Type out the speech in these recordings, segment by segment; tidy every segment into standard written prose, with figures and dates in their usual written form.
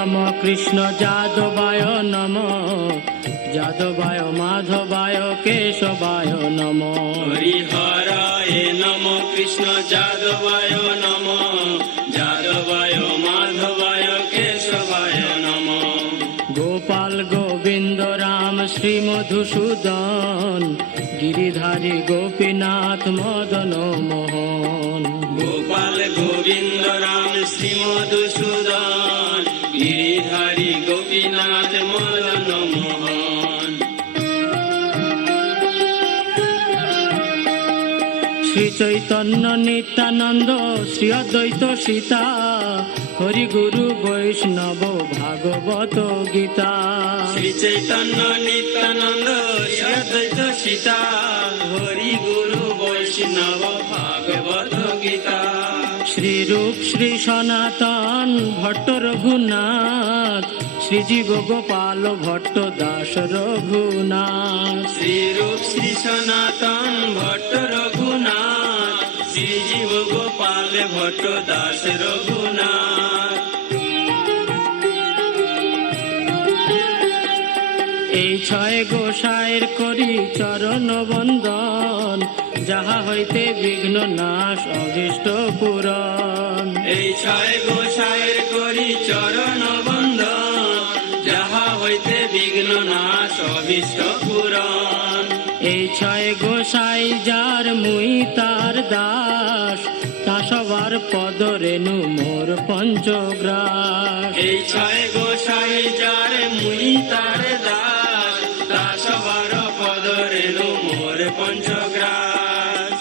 নম কৃষ্ণ যাদবায় নম, যাদবায় মাধবায় কেশবায় নম। হরিহরায় নম কৃষ্ণ যাদবায় নম, যাদবায় মাধবায় কেশবায় নম। গোপাল গোবিন্দ রাম শ্রী মধুসূদন, গিরিধারী গোপীনাথ মদন মোহন। গোপাল গোবিন্দ রাম শ্রী মধুসূদন, গিরিধারী গোপীনাথ মদন মোহন। শ্রী চৈতন্য নিত্যানন্দ শ্রী অদ্বৈত সীতা, হরি গুরু বৈষ্ণব ভাগবত গীতা। শ্রী চৈতন্য নিত্যানন্দ শ্রী অদ্বৈত সীতা, হরি গুরু বৈষ্ণব ভাগবত গীতা। শ্রী রূপ শ্রী সনাতন ভট্ট রঘুনাথ, শ্রীজীব গোপাল ভট্ট দাস রঘুনাথ। শ্রী রূপ শ্রী সনাতন ভট্ট রঘুনাথ, শ্রীজীব গোপাল ভট্ট দাস রঘুনাথ। এই ছয় গোসাইয়ের করি চরণ বন্দন, যাহা হইতে বিঘ্ন নাশ অভীষ্ট পূরণ। এই ছয় গোসাইয়ের করি চরণ বন্দন, যাহা হইতে বিঘ্ন নাশ অভীষ্ট পূরণ। এই ছয় গোসাই যার মুই তার দাস, তা সবার পদ রেণু মোর পঞ্চগ্রাস। এই ছয় গোসাই যার মুই তার দাস, তা সবার পদ রেণু মোর পঞ্চগ্রাস।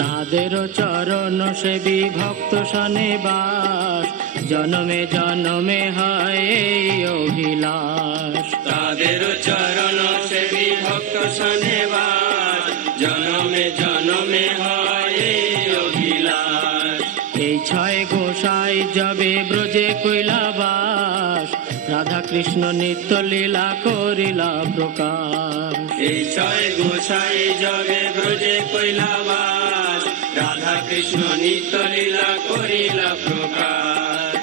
তাদের চরণ সেবী ভক্ত সনে বাস, জনমে জনমে হয় এই অভিলাষ। তাদের চরণ সেবী ভক্ত সনেবাস, জনমে জনমে হয় এই অভিলাষ। এই ছয় গোসাই যবে ব্রজে কৈলাবাস, রাধা কৃষ্ণ নিত্য লীলা করিলা প্রকাশ। এই ছয় গোসাই জগে ব্রজে কৈলাবাস, রাধা কৃষ্ণ নিত্য লীলা করিলা প্রকাশ।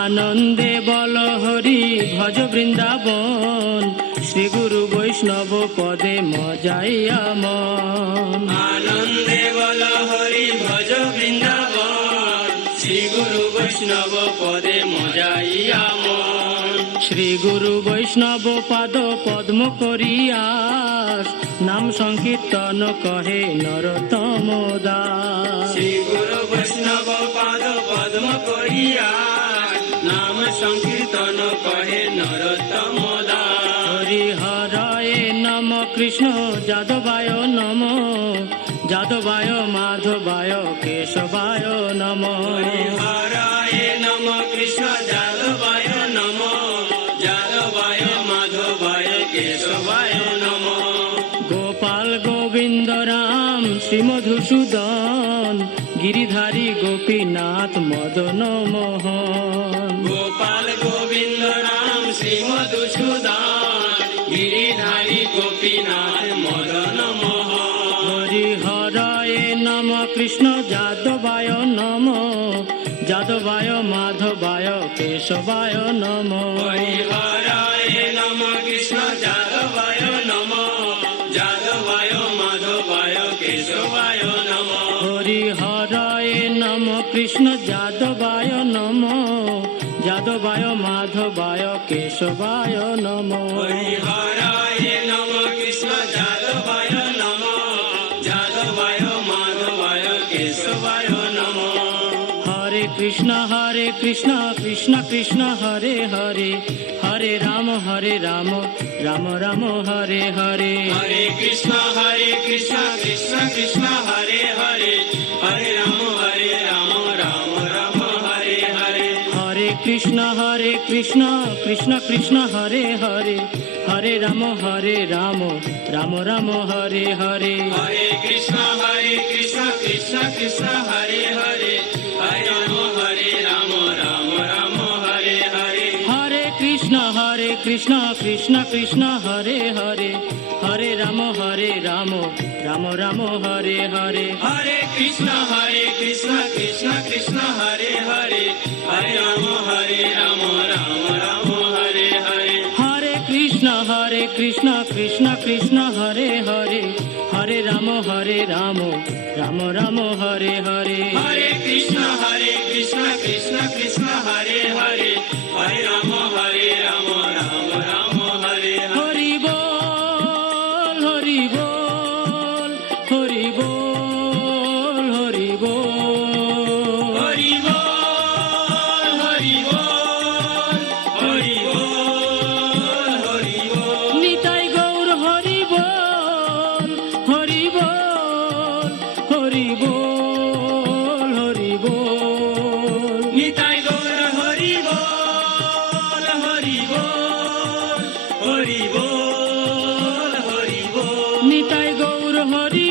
আনন্দে বল হরি ভজ বৃন্দাবন, শ্রী গুরু বৈষ্ণব পদে মজাইয়া মন। আনন্দে বল হরি ভজ বৃন্দাবন, শ্রী গুরু বৈষ্ণব পদে মজাইয়া মন। শ্রী গুরু বৈষ্ণব পাদ পদ্ম করিয়াস, নাম সংকীর্তন কহে নরোত্তম দাস। শ্রী গুরু বৈষ্ণব পাদ পদ্ম করিয়া, নাম সংকীর্তন কহে নরোত্তম দাস। হরি হরায় নম কৃষ্ণ যাদবায় নম, যাদবায় মাধবায় কেশবায় নম। হরায় নম কৃষ্ণ যাদবায় নম, যাদবায় মাধবায় কেশবায় নম। গোপাল গোবিন্দ রাম শ্রী মধুসূদন, গিরিধারী গোপীনাথ মদন মোহন। গোপাল গোবিন্দ রাম শ্রী মধুসূদন, গিরিধারী গোপীনাথ মদন মোহন। হরি হরায় নম কৃষ্ণ যাদবায় নম, যাদবায় মাধবায় কেশবায় নম। হরিহরায় নম কৃষ্ণ যাদবায় নম, যাদবায় মাধবায় কেশবায় নম। হরি হরায় নম কৃষ্ণ যাদবায় নম, যাদবায় মাধবায় কেশবায় নম। হরিহরায় নম কৃষ্ণ যাদবায় নম, যাদবায় মাধবায় কেশবায় নম। হরে কৃষ্ণ কৃষ্ণ কৃষ্ণ হরে হরে, হরে রাম রাম রাম হরে হরে। হরে কৃষ্ণ কৃষ্ণ কৃষ্ণ হরে হরে, হরে রাম রাম রাম হরে হরে। হরে কৃষ্ণ কৃষ্ণ কৃষ্ণ হরে হরে, হরে রাম রাম রাম হরে হরে। হরে কৃষ্ণ কৃষ্ণ কৃষ্ণ হরে হরে, হরে রাম রাম রাম হরে হরে। হরে কৃষ্ণ কৃষ্ণ কৃষ্ণ কৃষ্ণ হরে হরে হরে রাম রাম রাম হরে হরে হরে কৃষ্ণ কৃষ্ণ কৃষ্ণ হরে হরে হরে রাম রাম রাম হরে হরে হরে কৃষ্ণ কৃষ্ণ কৃষ্ণ হরে হরে হরে রাম রাম রাম হরে হরে হরে কৃষ্ণ কৃষ্ণ কৃষ্ণ হরে হরে হরে রাম রাম রাম হরে হরে হরি বল হরি বল হরি বল হরি বল হরি বল হরি বল হরি বল হরি বল নিতাই গৌর হরি বল হরি বল হরি বল হরি বল নিতাই গৌর হরি বল হরি বল হরি বল হরি বল নিতাই গৌর হরি